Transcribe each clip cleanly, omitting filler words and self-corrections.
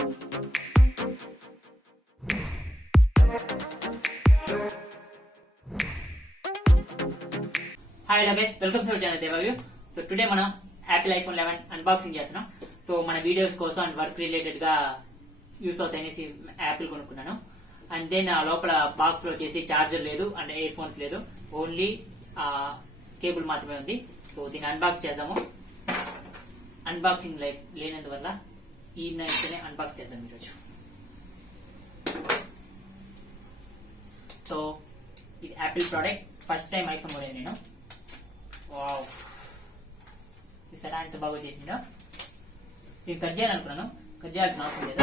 Hi hello guys, welcome to our channel DevaView. So today మనం Apple iPhone 11 unboxing చేస్తున్నాం. సో మన వీడియోస్ కోసం అండ్ వర్క్ రిలేటెడ్ గా యూస్ అవుతాయనేసి యాపిల్ కొనుక్కున్నాను. అండ్ దెన్ లోపల బాక్స్ లో వచ్చేసి చార్జర్ లేదు అండ్ ఇయర్ ఫోన్స్ లేదు, ఓన్లీ కేబుల్ మాత్రమే ఉంది. సో దీన్ని అన్బాక్స్ చేద్దాము. అన్బాక్సింగ్ లైఫ్ లేనందువల్ల ఈ నైట్నే అన్బాక్స్ చేద్దాం ఈరోజు. సో ఇది Apple product, first time iPhone కొన్నాను నేను. వావ్, ఈసారి ఎంత బాగా చేసిందో. ఇది కట్ చేయాలనుకున్నాను, కట్ చేయాల్సిన అవసరం లేదు.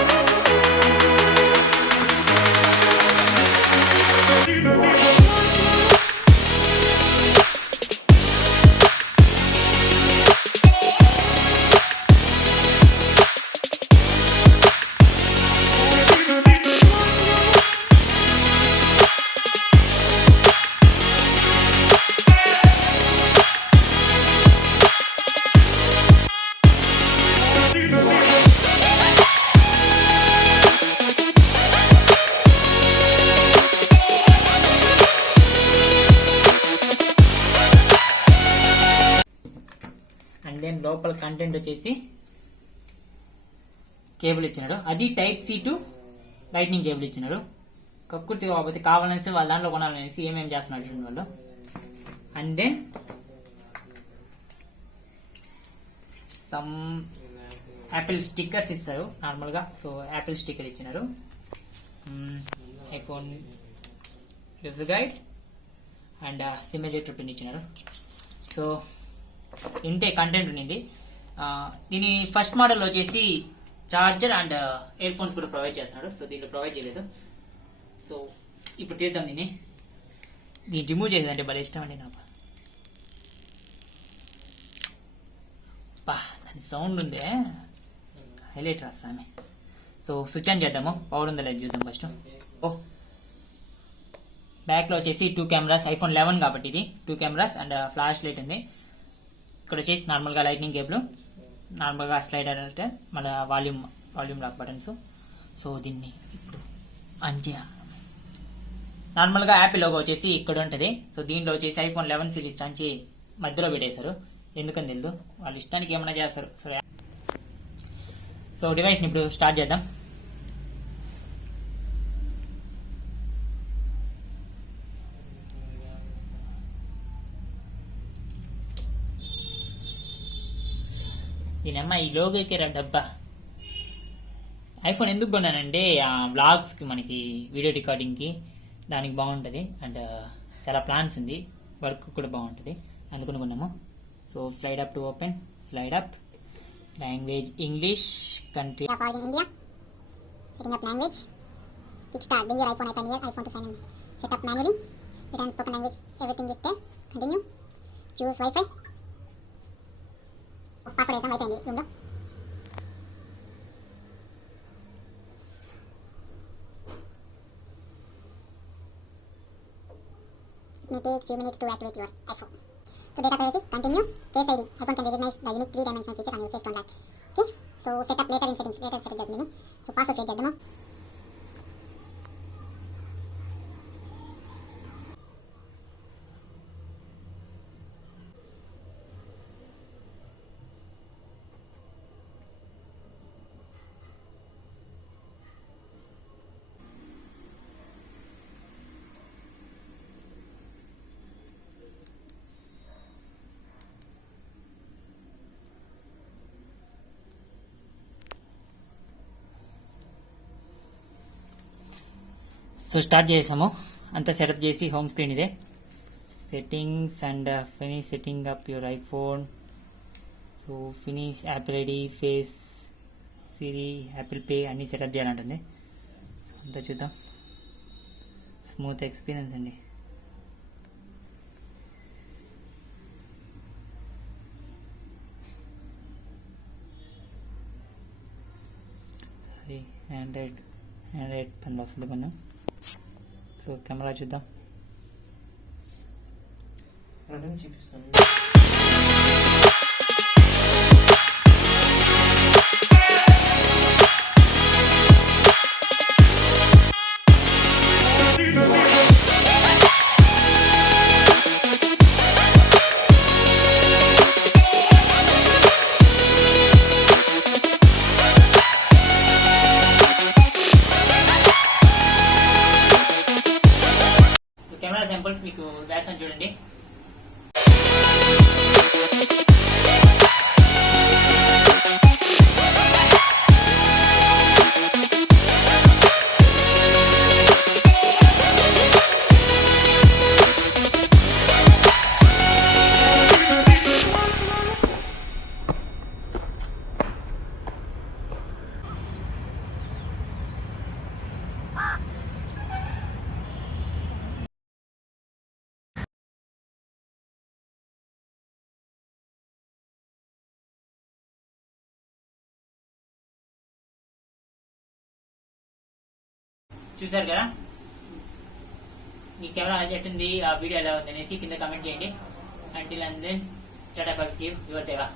అండ్ దెన్ లోపల కంటెంట్ వచ్చేసి కేబుల్ ఇచ్చినాడు, అది type C to lightning cable ఇచ్చినాడు. కక్కుర్తి కాకపోతే కావాలనేసి వాళ్ళ దాంట్లో కొనాలనేసి ఏమేమి చేస్తున్నాడు వాళ్ళు. And then some Apple stickers ఇస్తారు నార్మల్ గా. సో యాపిల్ స్టిక్కర్ ఇచ్చినారు, iPhone use guide and sim ejector pin ఇచ్చినారు. సో ఇంతే కంటెంట్ ఉన్నింది. దీని ఫస్ట్ మోడల్ వచ్చేసి చార్జర్ అండ్ ఇయర్ ఫోన్స్ కూడా ప్రొవైడ్ చేస్తున్నాడు. సో దీంట్లో ప్రొవైడ్ చేయలేదు. సో ఇప్పుడు తీద్దాం దీన్ని రిమూవ్ చేసేదంటే భలే ఇష్టం అండి నాకు. దాని సౌండ్ ఉందే, హైలైట్ రాస్తాను. సో స్విచ్ ఆన్ చేద్దాము, పవర్ ఉందా లేదు చూద్దాం ఫస్ట్. బ్యాక్ లో వచ్చేసి 2 కెమెరాస్, ఐఫోన్ 11 కాబట్టి ఇది 2 కెమెరాస్ అండ్ ఫ్లాష్ లైట్ ఉంది. ఇక్కడ వచ్చేసి నార్మల్గా లైట్నింగ్ కేబుల్, నార్మల్గా స్లైడర్ అంటే మన వాల్యూమ్ లాక్ బటన్స్. సో దీన్ని ఇప్పుడు ఆన్ చేయాలి. నార్మల్గా యాపిల్ లోగో వచ్చేసి ఇక్కడ ఉంటుంది. సో దీంట్లో వచ్చేసి ఐఫోన్ 11 సిరీస్ నుంచి మధ్యలో పెట్టేశారు, ఎందుకని తెలియదు, వాళ్ళ ఇష్టానికి ఏమైనా చేస్తారు. సో డివైస్ని ఇప్పుడు స్టార్ట్ చేద్దాం. దీనమ్మ ఈ లోగోకి రా డబ్బా. ఐఫోన్ ఎందుకు కొన్నానంటే వ్లాగ్స్కి, మనకి వీడియో రికార్డింగ్కి దానికి బాగుంటుంది అండ్ చాలా ప్లాన్స్ ఉంది, వర్క్ కూడా బాగుంటుంది, అందుకని కొన్నాము. So slide up to open, slide up, language English, country India, setting up language, pick start, bring your iPhone here, iPhone to sign in, set up manually, return spoken language, everything is there, continue, choose Wi-Fi, password వేసాం అయిపోయింది రూమ్లో. It may take few minutes to activate your iPhone. So data privacy, continue, face ID, iPhone can recognize the unique 3-dimensional feature on your face contact. Okay, so set up later in settings, later set చేద్దాం. So password create చేద్దాము. So start చేసాము, అంతా సెటప్ చేసి home screen ఇదే. Settings and finish setting up your iPhone. So finish Apple ID, face, Siri, Apple pay అన్నీ సెటప్ చేయాలంటుంది. సో అంతా చూద్దాం. స్మూత్ ఎక్స్పీరియన్స్ అండి. సారీ, ఆండ్రాయిడ్ పని వస్తుంది కొంచెం. సో కెమెరా చూద్దాం, చూపిస్తాను. చూసారు కదా, మీ కెమెరా ఎట్టుంది, ఆ వీడియో ఎలా ఉంది అనేసి కింద కమెంట్ చేయండి. Until and then tata bye, see you, your దేవా.